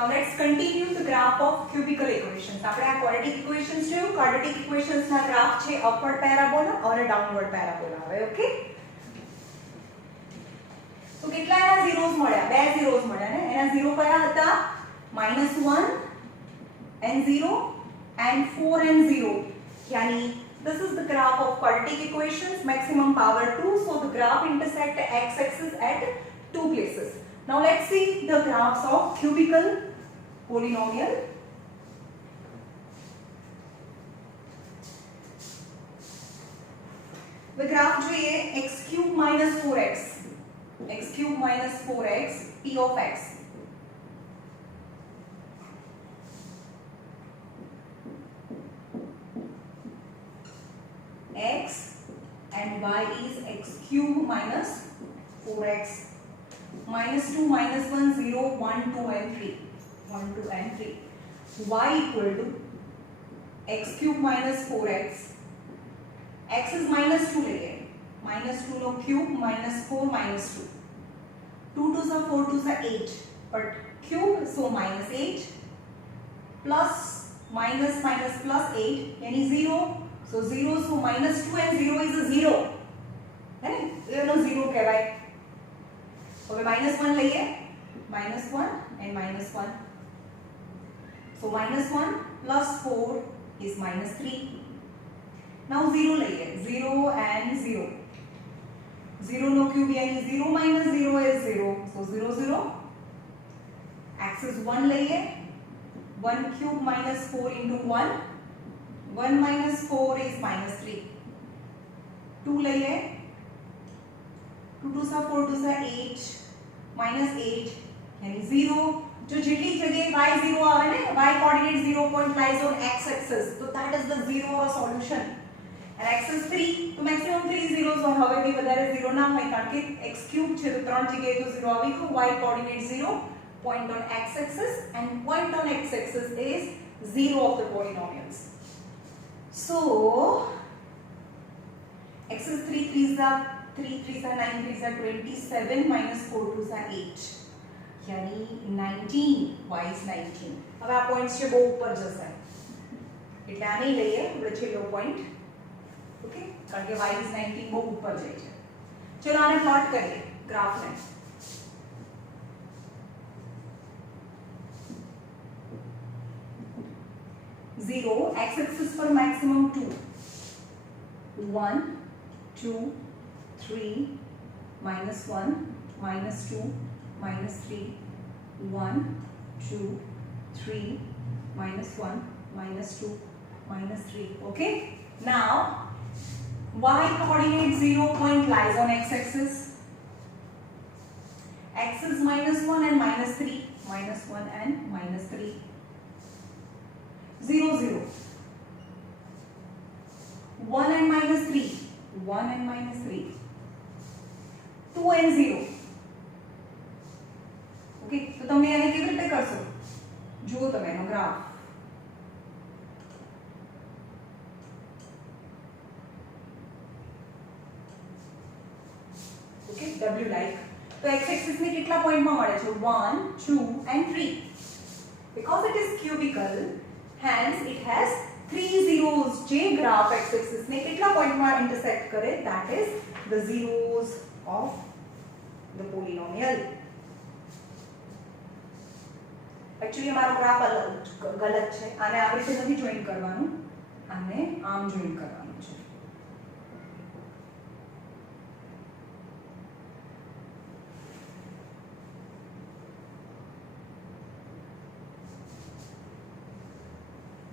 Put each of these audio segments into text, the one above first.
Now let's continue the graph of cubical equations. આપણે આ quadratic equations જોયું. quadratic equations ના ગ્રાફ છે upward parabola અને downward parabola આવે. ઓકે, તો કેટલા એના zeros મળ્યા? બે zeros મળ્યા ને. એના zero કયા હતા? -1 and 0 and 4 and 0. यानी this is the graph of quadratic equations, maximum power 2. So the graph intersect x-axis at two places. Now let's see the graphs of cubical polynomial. The graph જોઈએ x cube minus 4x, x cube minus 4x, p of x. X and y is x cube minus 4x. -2, -1, 0, 1, 2 and 3. 1, 2 and 3. Y equal to x cube minus 4x. X is -2 लेंगे. -2 no cube minus 4 minus 2. 2 2s are 4 2s are 8. But cube so -8 plus minus minus plus 8 यानी 0. So 0 so -2 and 0 is a 0. है ना? ये नो 0 कहवाय. Okay, -1 લઈએ. -1 and -1. So -1 plus 4 is -3. Now 0 લઈએ. 0 and 0. 0 no cube यानी 0 minus 0 is 0. So 0 0. X is 1 લઈએ. 1 cube minus 4 into 1. 1 minus 4 is -3. 2 લઈએ. 2 2s are 4 2s are 8. -8 यानी 0. जो જેટલી જગ્યાએ y0 આવે ને, y coordinate 0 point lies on x axis, so that is the zero or solution. And x is 3, તો maximum 3 zeros હોય. હવે બી વધારે 0 ના હોય કારણ કે x cube છે તો ત્રણ જગ્યાએ તો 0 આવી ગયું. y coordinate 0 point on x axis and point on x axis is 0 of the polynomials. So x is 3 3s are 3 3s are 9 3s are 27 minus 4 2s are 8 यानी 19. y is 19. હવે આ પોઈન્ટ્સ છે બહુ ઉપર જશે એટલે આ નહીં લઈએ આપણે છેલ્લો પોઈન્ટ. ઓકે, કારણ કે y is 19 બહુ ઉપર જાય છે. ચલો આને પ્લોટ કરીએ ગ્રાફને. Zero, x-axis पर maximum 2. 1, 2, 3, -1, -2, -3, 1, 2, 3, -1, -2, -3. Okay. Now, y coordinate 0 point lies on x-axis. X is -1 and -3, -1 and -3. 0 0. 1 and -3, 1 and -3. 2 and 0. ઓકે, તો તમે આને કેવી રીતે કરશો? જુઓ તમે એનો ગ્રાફ. Okay, w like. તો x axis ને કેટલા પોઈન્ટમાં મળે છે? 1, 2 and 3. Because it is cubical, hence it has 3 zeros. જે ગ્રાફ x axis ને કેટલા પોઈન્ટમાં intersect કરે, that is the zeros of the polynomial. Actually અમારો ગ્રાફ ગલત છે. આને આ રીતે નથી જોઈન કરવાનું, આને આમ જોઈન કરવાનું છે.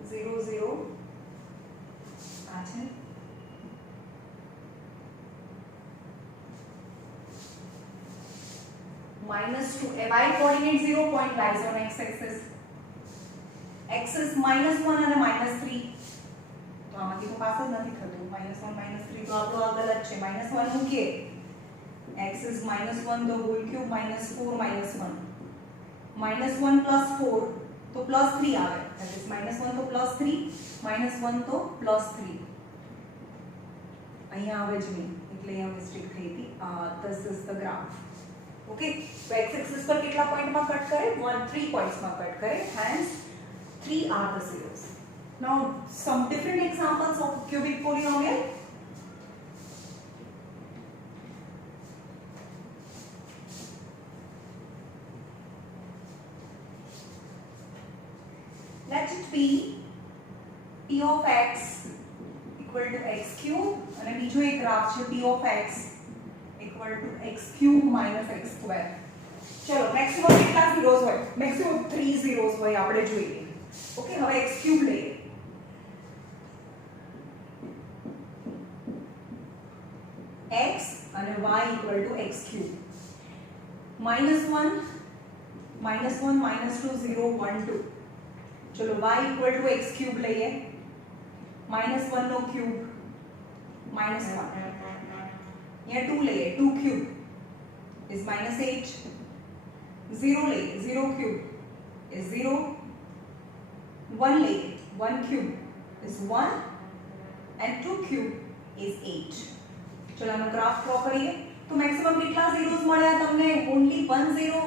-0 0 આ છે. -2, y coordinate 0 point lies on x axis. x is -1 અને -3. તો આમાંથી તો પાસ જ નથી થતું. -1 -3 તો આપણો આ ગલત છે. -1 મૂકીએ. x is -1 the whole cube -4 -1. -1 plus 4 तो +3 આવે. that is -1 તો +3 -1 તો +3. અહીંયા આવે જ નહીં એટલે અહીંયા મિસ્ટેક થઈ હતી. this is the graph. Okay, तो एक्स एक्सिस पर કેટલા પોઈન્ટમાં કટ કરે? 3 પોઈન્ટ્સમાં કટ કરે. Hence 3 are the zeros. Now some different examples of cubic polynomial. Let it be p of x equal to x cube અને બીજો એક ગ્રાફ છે p of x equal to x cube minus x square. ચલો મેક્સિમમ કેટલા zeros હોય? મેક્સિમમ 3 zeros હોય આપણે જોઈએ. ઓકે, હવે x cube લઈએ. x અને y equal to x cube. -1 -2 0 1 2. चलो y equal to x cube લઈએ. -1 નો ક્યુબ -1. यहाँ 2 લઈએ, 2 cube is -8. 0 લઈએ, 0 cube is 0. 1 લઈએ, 1 cube is 1 and 2 cube is 8. चलो આનો ગ્રાફ ડ્રો કરીએ. તો મેક્સિમમ કેટલા zeros મળ્યા તમને? only 1 zero.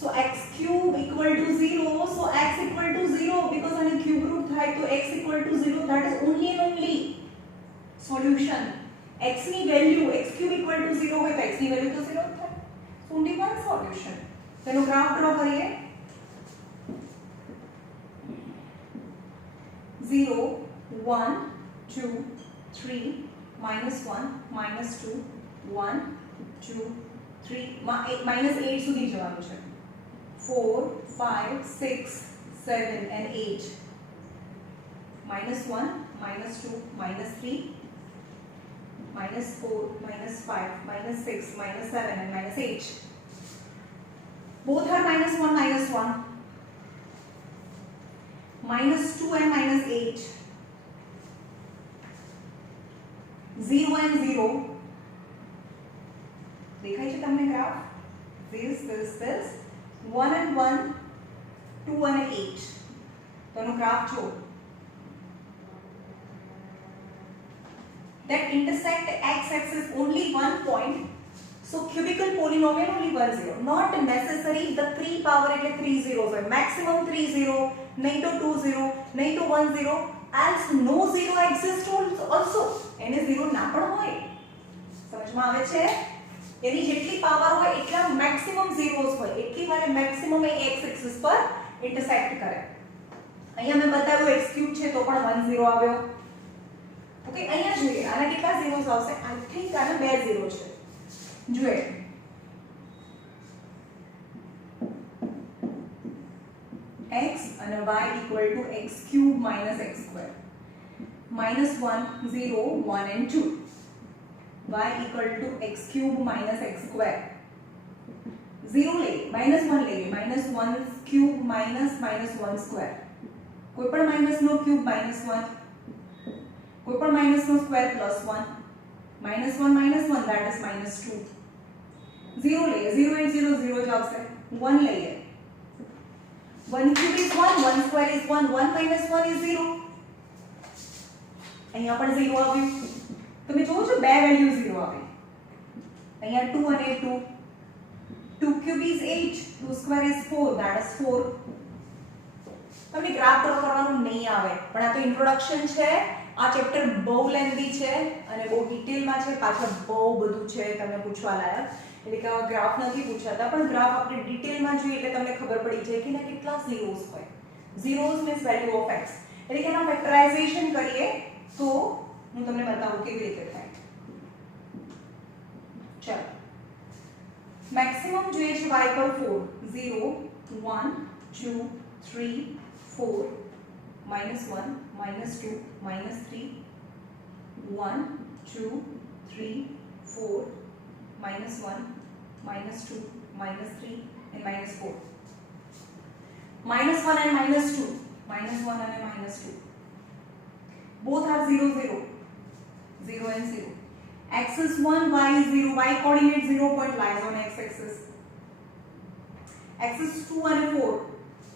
So x cube equal to 0. So x equal to 0 because આને cube root થાય તો x equal to 0. That is only and only solution. x ની value x cube equal to 0 હોય તો x ની value તો 0 થાય. So only one solution. તેનો ગ્રાફ ડ્રો કરીએ. 0 1 2 3 -1 -2 1 2 3 -8 સુધી જવાનું છે. 4 5 6 7 and 8. -1 -2 -3 -4 -5 -6 -7 and -8. Both are -1 -1. -2 and -8. 0 and 0. દેખાય છે તમને ગ્રાફ? this 1 and 1 2 and 8. તો એનો ગ્રાફ જો. that intersect x axis only one point. So cubical polynomial only 1 0. Not necessary the 3 power એટલે 3 zeros હોય. Maximum 3 0, નહીં તો 2 0, નહીં તો 1 0. Else no zero exists also. એને 0 ના પણ હોય. સમજમાં આવે છે? એની જેટલી પાવર હોય એટલા મેક્સિમમ zeros હોય. એટલી વારે મેક્સિમમ એ x axis પર intersect કરે. અહીંયા મેં બતાવ્યું x cube છે તો પણ 1 0 આવ્યો. ઓકે, અહીંયા જોઈએ આના કેટલા zeros આવશે? I think આના 2 0 છે. જોઈએ x અને y equal to x cube minus x square. -1 0 1 and 2. y equal to x cube minus x square. 0 લઈએ, -1 લઈએ, -1 cube minus -1 square. કોઈ પણ માઈનસ નો ક્યુબ -1, કોઈ પણ માઈનસ નો સ્ક્વેર +1. -1 that is -2. 0 લઈએ, 0 and 0 0 જ આવશે. 1 લઈએ, 1 cube is 1, 1 square is 1, 1 minus 1 is 0. અહીંયા પણ 0 આવ્યું. તમે જોવો છો બે વેલ્યુ 0 આવે. અહીંયા 2 અને 2. 2 cube is 8, 2 square is 4, that is 4. તમને ગ્રાફ ડ્રો કરવાનું નહીં આવે, પણ આ તો ઇન્ટ્રોડક્શન છે. આ ચેપ્ટર બહુ લેન્ધી છે અને બહુ ડિટેલમાં છે, પાછળ બહુ બધું છે તમને પૂછવા લાયક. એટલે કે આ ગ્રાફ નથી પૂછાતા, પણ ગ્રાફ આપણે ડિટેલમાં જોઈએ એટલે તમને ખબર પડી જાય કે ના કેટલા ઝીરોસ હોય. Zeros means value of x. એટલે કે એના ફેક્ટરાઇઝેશન કરીએ તો હું તમને બતાવું કેવી રીતે થાય. ચાલો મેક્સિમમ જોઈએ છે y પર 4. 0 1 2 3 4 -1 -2 -3 1 2 3 4 -1 -2 -3 and -4. -1 and -2, -1 and -2. Both are 0 0, 0 and 0. X is 1, y is 0. Y coordinate 0 point lies on x axis. X is 2 and 4.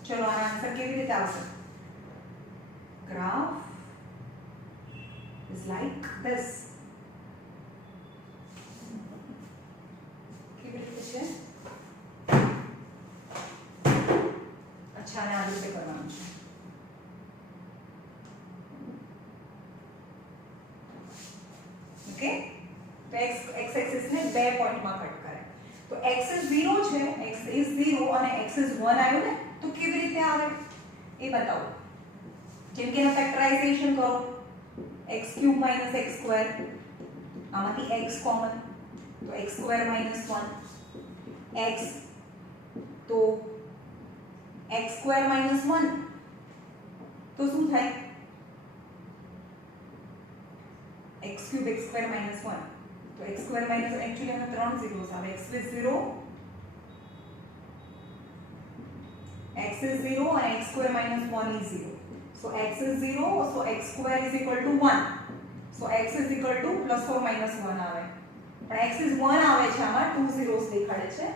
चलो आना आंसर केवी रीते आवशे? Graph is like this. केवी रीते छे? અચ્છા અને આવી રીતે કરવાનું છે. ઓકે, તો x એક્સિસ ને બે પોઈન્ટમાં કટ કરે. તો x is 0 છે, x is 0 અને x is 1 આવ્યું ને, તો કેવી રીતે આવે એ બતાવો. જેમ કે એનું ફેક્ટરાઇઝેશન કરો, x³ - x², આમાંથી x કોમન, તો x² - 1 x, તો x² - 1 તો શું થાય x³ x² - 1, તો x² માઈનસ એક્ચ્યુઅલી આમાં ત્રણ ઝીરોસ આવે, x is 0, x is 0 and x² - 1 is 0. So x is 0, so x² is equal to 1. So x is equal to plus or minus 1 આવે. પણ x is 1 આવે છે, આમાં two zeros દેખાડે છે,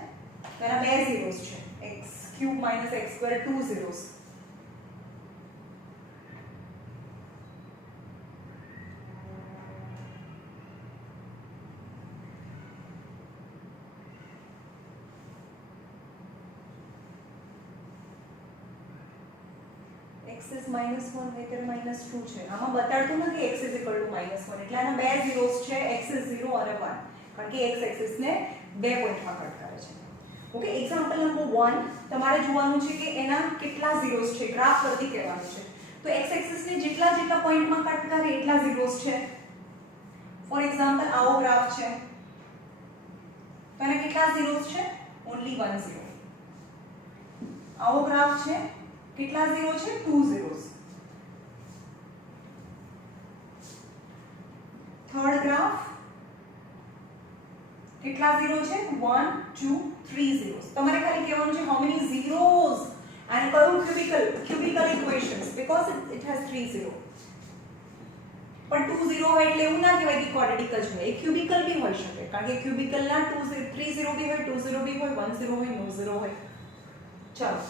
તો એના બે zeros છે, x³ - x², two zeros. x is -1 હોય ત્યારે -2 છે, આમાં બતાડતું નથી x is equal to -1, એટલે આના બે zeros છે, x is 0 અને 1, કારણ કે x એક્સિસ ને બે પોઈન્ટમાં કટ કરે છે. ઓકે, એક્ઝામ્પલ નંબર 1 તમારે જોવાનું છે કે એના કેટલા zeros છે, ગ્રાફ પરથી કહેવાનું છે. તો x એક્સિસ ને જેટલા જેટલા પોઈન્ટમાં કટ કરે એટલા zeros છે. ફોર એક્ઝામ્પલ આવો ગ્રાફ છે, તો એના કેટલા zeros છે, ઓન્લી 1 zero. આવો ગ્રાફ છે, કેટલા ઝીરો છે, ટુ ઝીરોસ. થર્ડ ગ્રાફ કેટલા ઝીરો છે, 1 2 3 ઝીરોસ. તમારે ખાલી કહેવાનું છે હાઉ મેની ઝીરોસ એન્ડ કયું cubical equations, because it has 3 zero. પણ 2 ઝીરો હોય એટલે એવું ના કહેવાય કે ક્વોડ્રેટિક જ હોય, એ ક્યુબિકલ બી હોઈ શકે, કારણ કે ક્યુબિકલના 3 ઝીરો બી હોય, 2 ઝીરો બી હોય, 1 ઝીરો હોય, 9 ઝીરો હોય. ચાલો,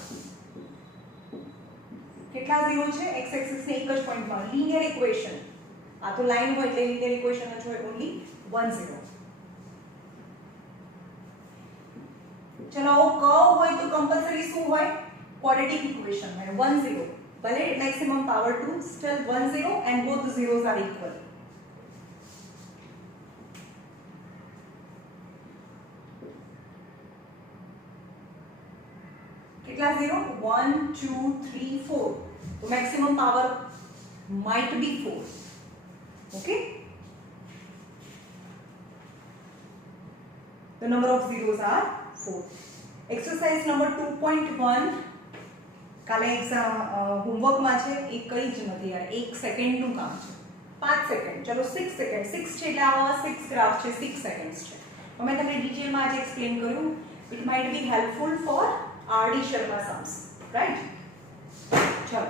કેટલા ઝીરો છે, x એક્સિસ ને એક જ પોઈન્ટમાં, લિનિયર ઇક્વેશન. આ તો લાઈન હોય એટલે લિનિયર ઇક્વેશન જ હોય, ઓન્લી 1 ઝીરો. ચલો આવો કર્વ હોય તો કમ્પલસરી શું હોય, ક્વોડ્રેટિક ઇક્વેશન હોય, 1 ઝીરો. ભલે maximum power 2, still 1 0 and both the zeros are equal. કેટલા ઝીરો, 1 2 3 4, તો maximum power might be 4. Okay, the number of zeros are 4. Exercise number 2.1 કાલે એક્ઝામ હોમવર્કમાં છે, એ કઈ જ નથી યાર, 1 સેકન્ડનું કામ છે, 5 સેકન્ડ. ચલો 6 સેકન્ડ, 6 છે એટલે આમાં 6 ગ્રાફ છે, 6 સેકન્ડ્સ છે. મેં તમને ડિટેલમાં આજે એક્સપ્લેન કર્યું. It might be helpful four RD Sharma sums, right? ચલો